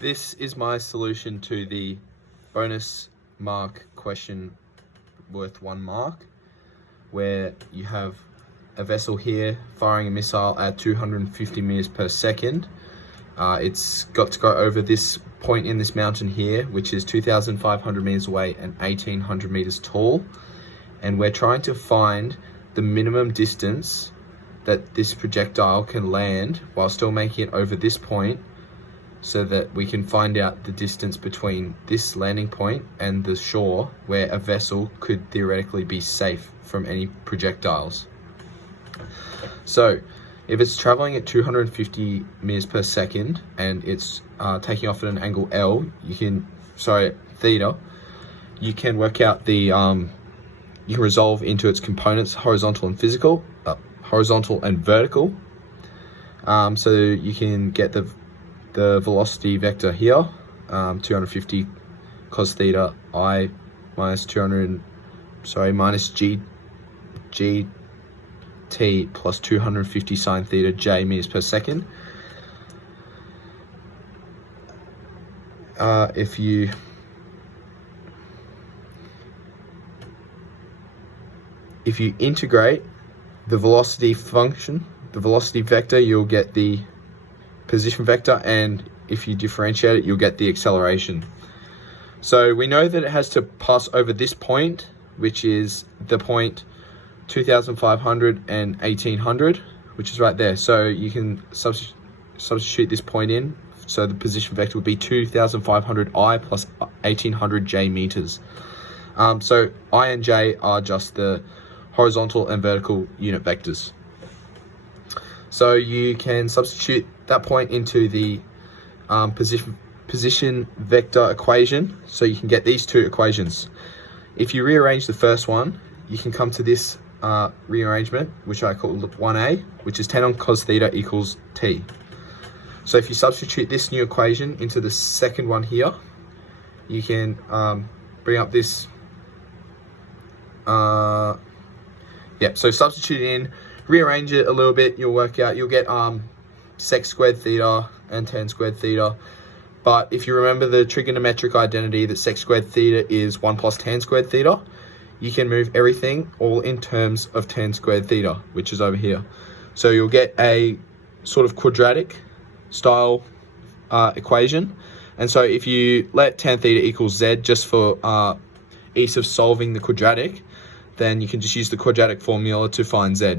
This is my solution to the bonus mark question worth 1 mark, where you have a vessel here firing a missile at 250 meters per second. It's got to go over this point in this mountain here, which is 2,500 meters away and 1,800 meters tall. And we're trying to find the minimum distance that this projectile can land while still making it over this point, so that we can find out the distance between this landing point and the shore where a vessel could theoretically be safe from any projectiles. So if it's traveling at 250 meters per second and it's taking off at an angle L, theta, you can work out the, you can resolve into its components, horizontal and vertical. So you can get the velocity vector here, 250 cos theta I minus gt plus 250 sine theta j meters per second. If you integrate the velocity function, the velocity vector, you'll get the position vector, and if you differentiate it, you'll get the acceleration. So we know that it has to pass over this point, which is the point 2,500 and 1,800, which is right there. So you can substitute this point in. So the position vector would be 2,500 I plus 1,800 j meters. So I and j are just the horizontal and vertical unit vectors. So you can substitute that point into the position vector equation, so you can get these two equations. If you rearrange the first one, you can come to this rearrangement, which I call 1a, which is 10 on cos theta equals t. So if you substitute this new equation into the second one here, you can bring up this, so substitute in, rearrange it a little bit, you'll get sec squared theta and tan squared theta. But if you remember the trigonometric identity that sec squared theta is 1 plus tan squared theta, you can move everything all in terms of tan squared theta, which is over here. So you'll get a sort of quadratic style equation. And so if you let tan theta equals z just for ease of solving the quadratic, then you can just use the quadratic formula to find z.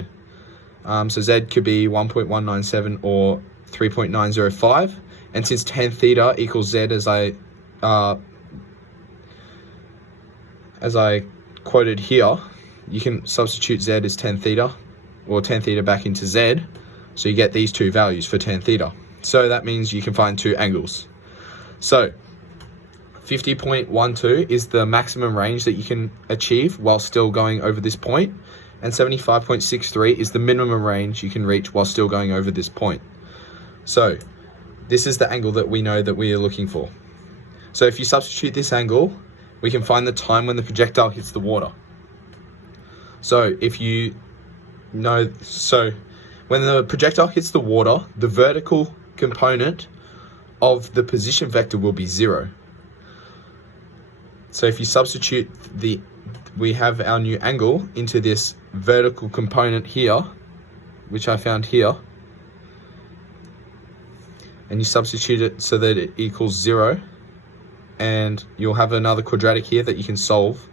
So z could be 1.197 or 3.905, and since tan theta equals z as I quoted here, you can substitute z as tan theta, or tan theta back into z, so you get these two values for tan theta. So that means you can find two angles. So 50.12 is the maximum range that you can achieve while still going over this point, and 75.63 is the minimum range you can reach while still going over this point. So this is the angle that we know that we are looking for. So if you substitute this angle, we can find the time when the projectile hits the water. So when the projectile hits the water, the vertical component of the position vector will be 0. So if you substitute we have our new angle into this vertical component here, which I found here, and you substitute it so that it equals 0, and you'll have another quadratic here that you can solve,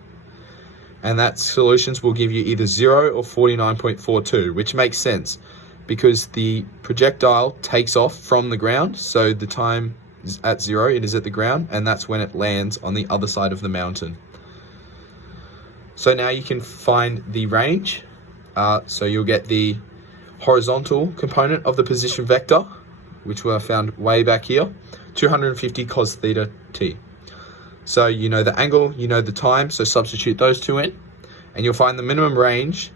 and that solutions will give you either 0 or 49.42, which makes sense because the projectile takes off from the ground, so the time is at 0, it is at the ground, and that's when it lands on the other side of the mountain. So now you can find the range. So you'll get the horizontal component of the position vector, which we found way back here, 250 cos theta t. So you know the angle, you know the time, so substitute those two in, and you'll find the minimum range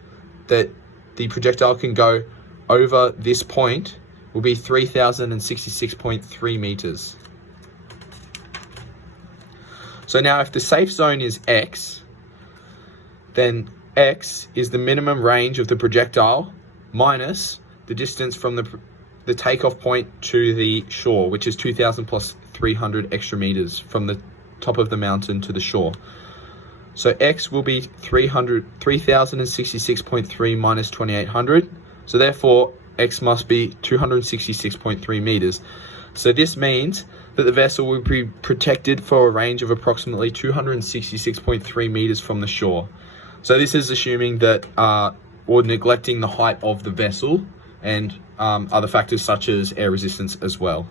that the projectile can go over this point will be 3,066.3 meters. So now if the safe zone is X, then X is the minimum range of the projectile minus the distance from the takeoff point to the shore, which is 2,000 plus 300 extra meters from the top of the mountain to the shore. So x will be 3066.3 minus 2800. So therefore, x must be 266.3 meters. So this means that the vessel will be protected for a range of approximately 266.3 meters from the shore. So this is assuming that or neglecting the height of the vessel and other factors such as air resistance as well.